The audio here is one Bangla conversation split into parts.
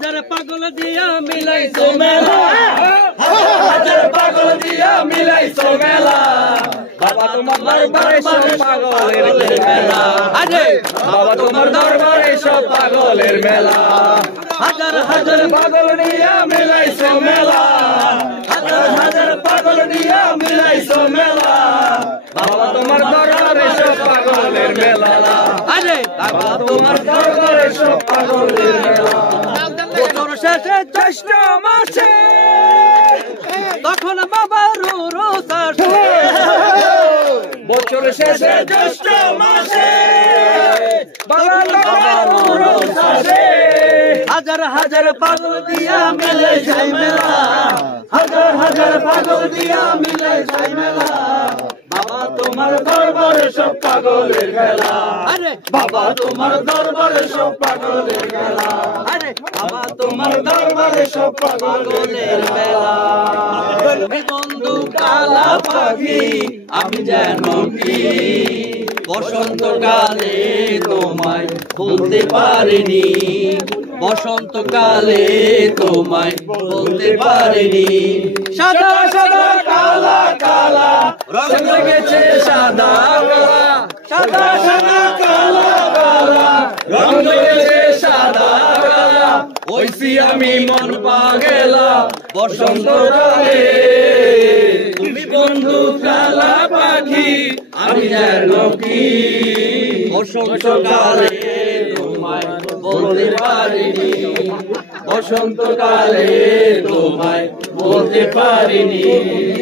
হাজার পাগল দিয়া মিলাইছো মেলা, হাজার পাগল দিয়া মিলাইছো মেলা, বাবা তোমার দরবারে সব পাগলের মেলা, বাবা তোমার দরবারে সব পাগলের মেলা, হাজার হাজার পাগল দিয়া মিলাইছো মেলা, হাজার হাজার পাগল দিয়া মিলাইছো মেলা, বাবা তোমার দরবারে সব পাগলের মেলা, বাবা তোমার দরবারে সব পাগলের মেলা। বছর শেষে জ্যৈষ্ঠ মাসে তখন বাবার রোজা, বছর শেষে জ্যৈষ্ঠ মাসে বাবার রোজা, হাজার হাজার পাগল দিয়া মিলে যায় মেলা, হাজার হাজার পাগল দিয়া মিলে যায় মেলা, বাবা তোমার দরবারে সব পাগলের মেলা, বাবা তোমার দরবারে সব পাগলের মেলা, বাবা তোমার দরবারে সব পাগলের মেলা। বন্ধু কালা পাখি আমি যেন কি বসন্তকালে তোমায় বলতে পারিনি, বসন্তকালে তোমায় বলতে পারিনি, সাদা সাদা কালা কালা রং লেগেছে সাদা কালা, সাদা সাদা কালা কালা রং লেগেছে সাদা কালা, ওইসি আমি মন পাগেলা বসন্তকালে, তুমি বন্ধু কালা পাখি আমি যেন কি বসন্তকালে তোমায় বলতে পারিনি, বসন্তকালে তোমায় বলতে পারিনি,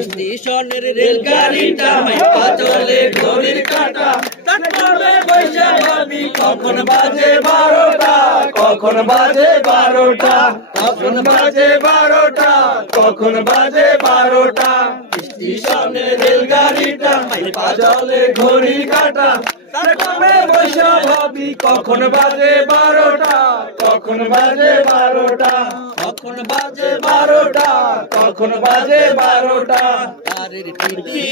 স্টেশনের রেলগাড়িটা চলে ঘড়ির কাঁটা, তারপরে বৈশা ভাবি কখন বাজে 12টা, কখন বাজে 12টা, কখন বাজে 12টা, কখন বাজে 12টা, স্টেশনের রেলগাড়িটা চলে ঘড়ির কাঁটা, তারপরে বৈশা ভাবি কখন বাজে 12টা, কখন বাজে 12টা, কখন বাজে 12টা, কখন বাজে 12টা, তারের পিটি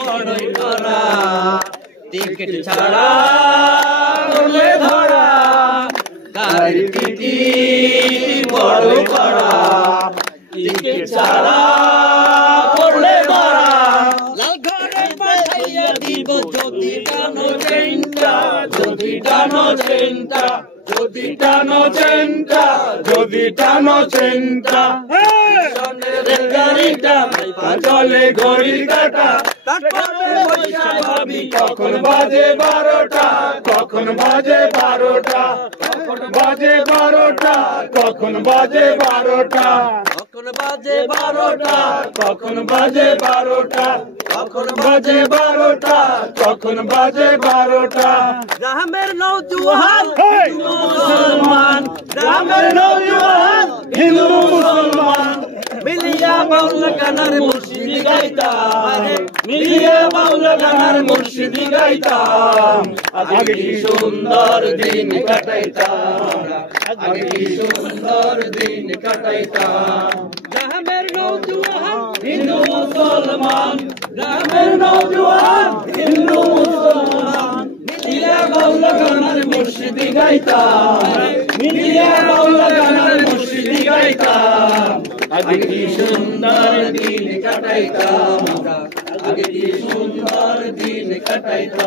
বড়ই ধরা, টিকিট ছাড়া বলে ধরা, তারের পিটি বড় করা, টিকিট ছাড়া বলে ধরা, লাল ঘরে পাঠাইয়া দিব যদি টানো চেনটা, যদি টানো চেনটা, যদি টানো চেনটা, যদি টানো চেনটা, রেলগাড়িটা চলে ঘড়ির কাঁটা, তারপরে বৈশা ভাবি কখন বাজে 12টা, কখন বাজে 12টা, কখন বাজে 12টা, কখন বাজে 12টা, কখন বাজে 12টা, কখন বাজে 12টা, কখন বাজে 12টা, কখন বাজে 12টা, গ্রামের নওজোয়ান হিন্দু মুসলমান, গ্রামের নওজোয়ান হিন্দু মুসলমান, মিলিয়া বাউলা গানার মুর্শিদি গাইতাম, মিলিয়া বাউলা গানার মুর্শিদি গাইতাম, আগে কি সুন্দর দিন কাটাইতাম, আগে কি সুন্দর দিন কাটাইতাম, গ্রামের নওজোয়ান হিন্দু মুসলমান, গ্রামের নওজোয়ান হিন্দু মুসলমান, মিলিয়া বাউলা গানার মুর্শিদি গাইতাম, মিলিয়া বাউলা গানার মুর্শিদি গাইতাম, আগে কি সুন্দর দিন কাটাইতাম, আগে কি সুন্দর দিন কাটাইতাম।